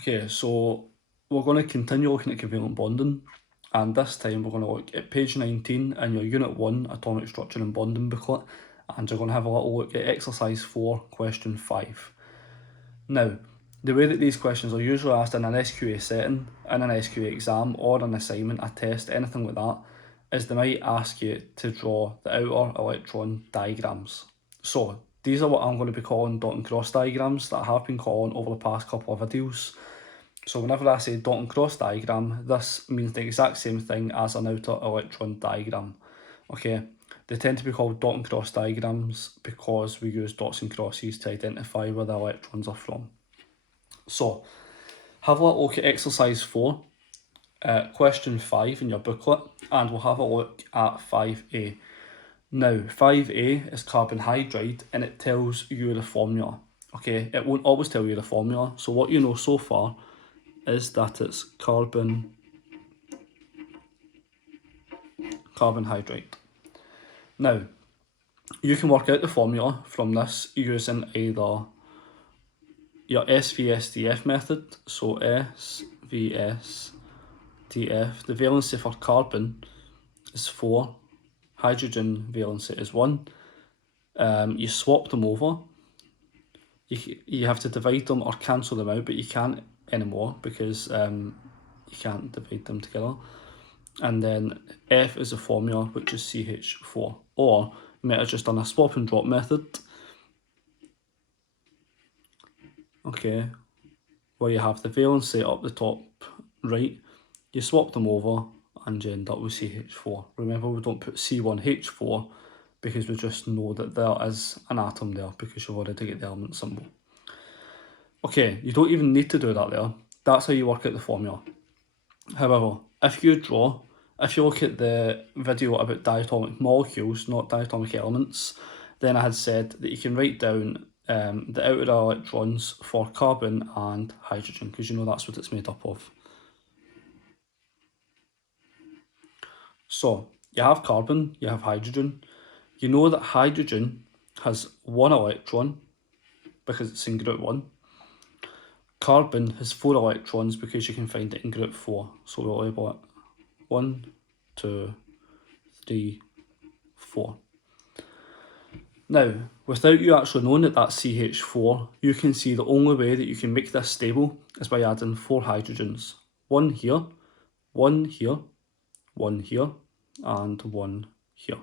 Okay, so we're going to continue looking at covalent bonding, and this time we're going to look at page 19 in your Unit 1 Atomic Structure and Bonding booklet, and you're going to have a little look at exercise 4, question 5. Now, the way that these questions are usually asked in an SQA setting, in an SQA exam, or an assignment, a test, anything like that, is they might ask you to draw the outer electron diagrams. So, these are what I'm going to be calling dot and cross diagrams that I have been calling over the past couple of videos. So whenever I say dot and cross diagram, this means the exact same thing as an outer electron diagram. Okay, they tend to be called dot and cross diagrams because we use dots and crosses to identify where the electrons are from. So, have a look at exercise 4, question 5 in your booklet, and we'll have a look at 5a. Now, 5a is carbon hydride, and it tells you the formula. Okay, it won't always tell you the formula, so what you know so far is that it's carbon hydride. Now, you can work out the formula from this using either your SVSDF method, so SVSDF, the valency for carbon is 4, hydrogen valency is 1. You swap them over. You have to divide them or cancel them out, but you can't anymore because you can't divide them together. And then F is the formula, which is CH4. Or you might have just done a swap and drop method. Okay, where you have the valency up the top right, you swap them over and you end up with CH4. Remember, we don't put C1H4 because we just know that there is an atom there because you've already got the element symbol. Okay, you don't even need to do that there. That's how you work out the formula. However, if you look at the video about diatomic molecules, not diatomic elements, then I had said that you can write down the outer electrons for carbon and hydrogen, because you know that's what it's made up of. So, you have carbon, you have hydrogen. You know that hydrogen has 1 electron because it's in group 1. Carbon has 4 electrons because you can find it in group 4. So we'll label it 1, 2, 3, 4. Now, without you actually knowing that that's CH4, you can see the only way that you can make this stable is by adding 4 hydrogens. 1 here, 1 here, 1 here, and 1 here.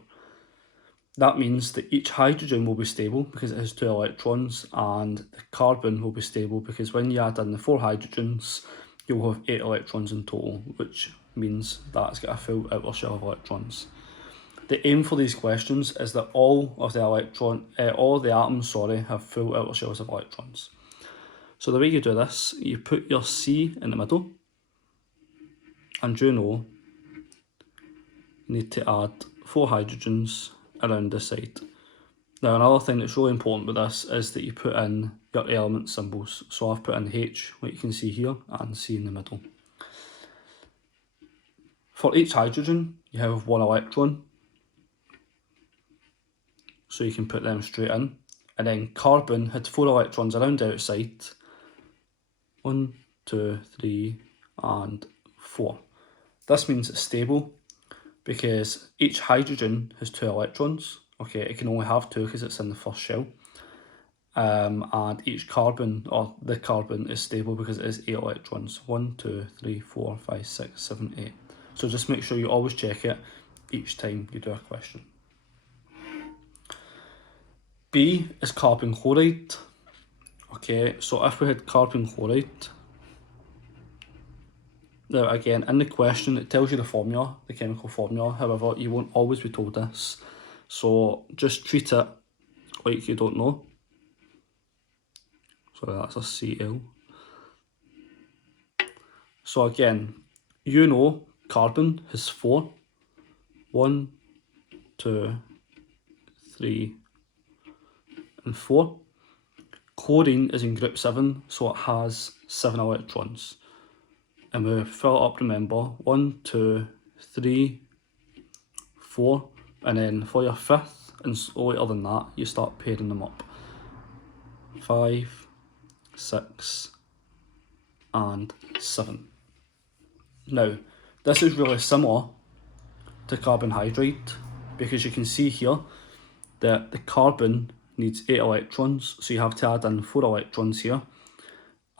That means that each hydrogen will be stable because it has 2 electrons, and the carbon will be stable because when you add in the 4 hydrogens, you'll have 8 electrons in total, which means that it's got a full outer shell of electrons. The aim for these questions is that all of the atoms have full outer shells of electrons. So the way you do this, you put your C in the middle, and you know you need to add 4 hydrogens around the side. Now, another thing that's really important with this is that you put in your element symbols. So I've put in H, what you can see here, and C in the middle. For each hydrogen, you have 1 electron, so you can put them straight in. And then carbon had 4 electrons around the outside, 1, 2, 3, and 4. This means it's stable because each hydrogen has 2 electrons. Okay, it can only have 2 because it's in the first shell. And each carbon, or the carbon, is stable because it is 8 electrons. 1, 2, 3, 4, 5, 6, 7, 8. So just make sure you always check it each time you do a question. B is carbon chloride. Okay, so if we had carbon chloride, now again, in the question it tells you the formula, the chemical formula, however you won't always be told this, so just treat it like you don't know. So that's a Cl. So again, you know carbon has 4, 1, 2, 3, and 4. Chlorine is in group 7, so it has 7 electrons. And we fill it up, remember, 1, 2, 3, 4, and then for your 5th and later than that, you start pairing them up. 5, 6, and 7. Now, this is really similar to carbon hydride because you can see here that the carbon needs 8 electrons, so you have to add in 4 electrons here,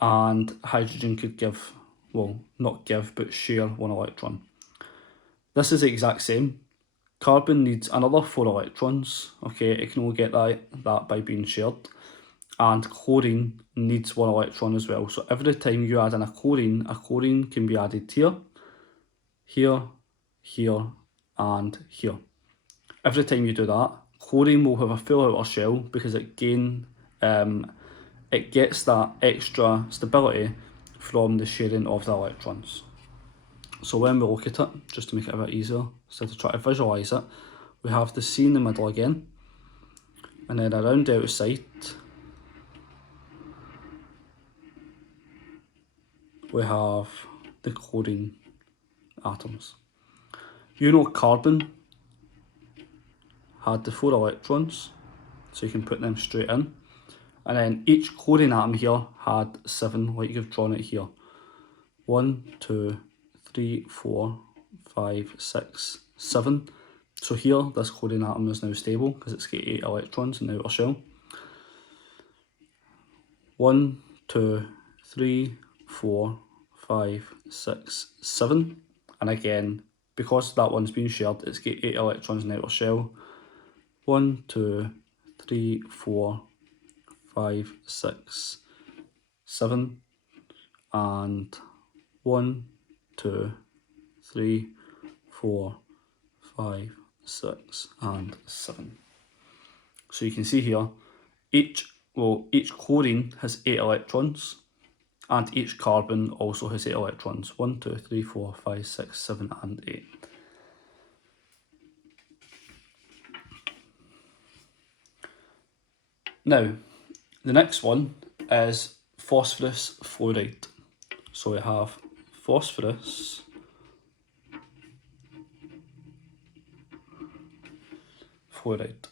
and hydrogen could give, well, not give, but share 1 electron. This is the exact same. Carbon needs another 4 electrons, okay, it can only get that by being shared, and chlorine needs 1 electron as well. So every time you add in a chlorine can be added here, here, here, and here. Every time you do that, chlorine will have a full outer shell because it gets that extra stability from the sharing of the electrons. So when we look at it, just to make it a bit easier, instead of trying to visualise it, we have the C in the middle again, and then around the outside we have the chlorine atoms. You know carbon had the 4 electrons, so you can put them straight in, and then each chlorine atom here had 7, like you've drawn it here. 1, 2, 3, 4, 5, 6, 7. So here, this chlorine atom is now stable because it's got 8 electrons in the outer shell. 1, 2, 3, 4, 5, 6, 7. And again, because that one's been shared, it's got 8 electrons in the outer shell. 1, 2, 3, 4, 5, 6, 7. And 1, 2, 3, 4, 5, 6, and 7. So you can see here, each chlorine has 8 electrons, and each carbon also has 8 electrons. 1, 2, 3, 4, 5, 6, 7, and 8. Now, the next one is phosphorus fluoride. So we have phosphorus fluoride.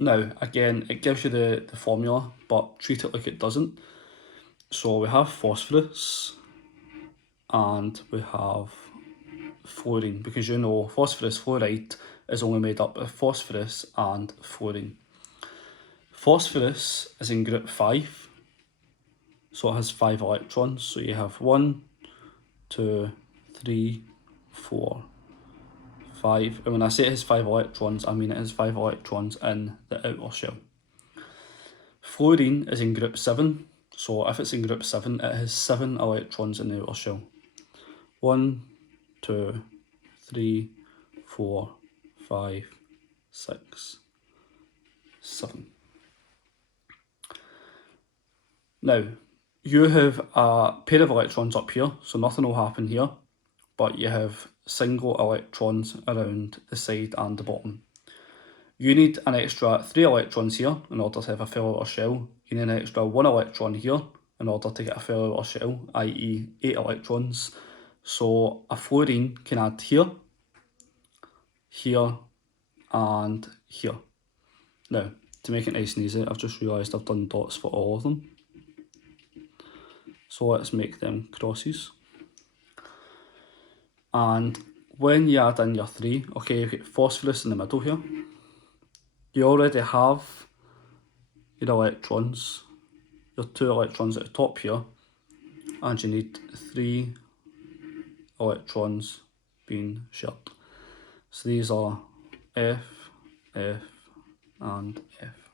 Now, again, it gives you the formula, but treat it like it doesn't. So we have phosphorus and we have fluorine, because you know phosphorus fluoride is only made up of phosphorus and fluorine. Phosphorus is in group 5, so it has 5 electrons. So you have 1, 2, 3, 4, 5. And when I say it has 5 electrons, I mean it has 5 electrons in the outer shell. Fluorine is in group 7, so if it's in group 7, it has 7 electrons in the outer shell. 1, 2, 3, 4, 5, 6, 7. Now, you have a pair of electrons up here, so nothing will happen here, but you have single electrons around the side and the bottom. You need an extra 3 electrons here in order to have a full outer shell. You need an extra 1 electron here in order to get a full outer shell, i.e. 8 electrons. So a fluorine can add here, here, and here. Now, to make it nice and easy, I've just realised I've done dots for all of them. So let's make them crosses. And when you add in your 3, okay, you've got phosphorus in the middle here. You already have your electrons, your 2 electrons at the top here, and you need 3 electrons being shared. So these are F, F, and F.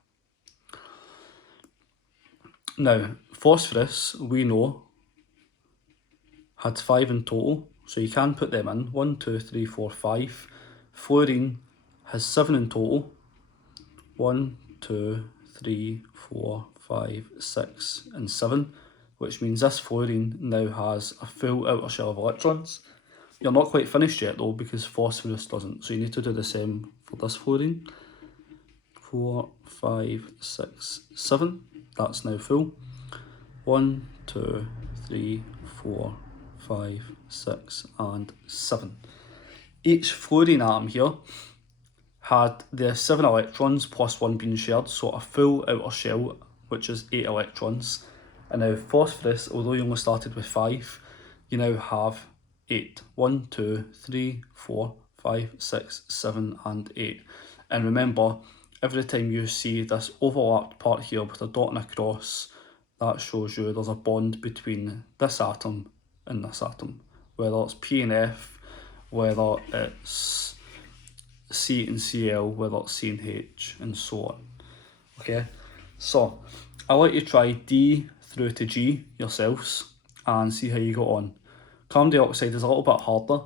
Now, phosphorus, we know, had 5 in total, so you can put them in. 1, 2, 3, 4, 5. Fluorine has 7 in total. 1, 2, 3, 4, 5, 6, and 7, which means this fluorine now has a full outer shell of electrons. You're not quite finished yet though, because phosphorus doesn't, so you need to do the same for this fluorine. 4, 5, 6, 7, that's now full. 1, 2, 3, 4, 5, 6, and 7. Each fluorine atom here had the 7 electrons plus 1 being shared, so a full outer shell, which is 8 electrons, And now phosphorus, although you only started with 5, you now have 8. 1, 2, 3, 4, 5, 6, 7 and 8. And remember, every time you see this overlapped part here with a dot and a cross, that shows you there's a bond between this atom and this atom. Whether it's P and F, whether it's C and Cl, whether it's C and H, and so on. Okay, so I'll let you try D through to G yourselves and see how you go on. Carbon dioxide is a little bit harder,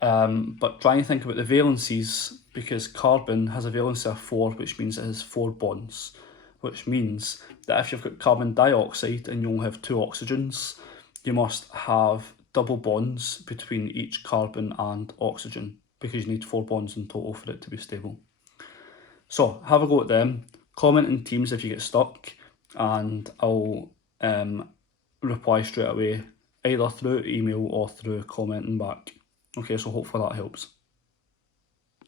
but try and think about the valencies, because carbon has a valency of 4, which means it has 4 bonds, which means that if you've got carbon dioxide and you only have 2 oxygens, you must have double bonds between each carbon and oxygen, because you need 4 bonds in total for it to be stable. So have a go at them, comment in Teams if you get stuck, and I'll reply straight away, either through email or through commenting back. Okay, so hopefully that helps.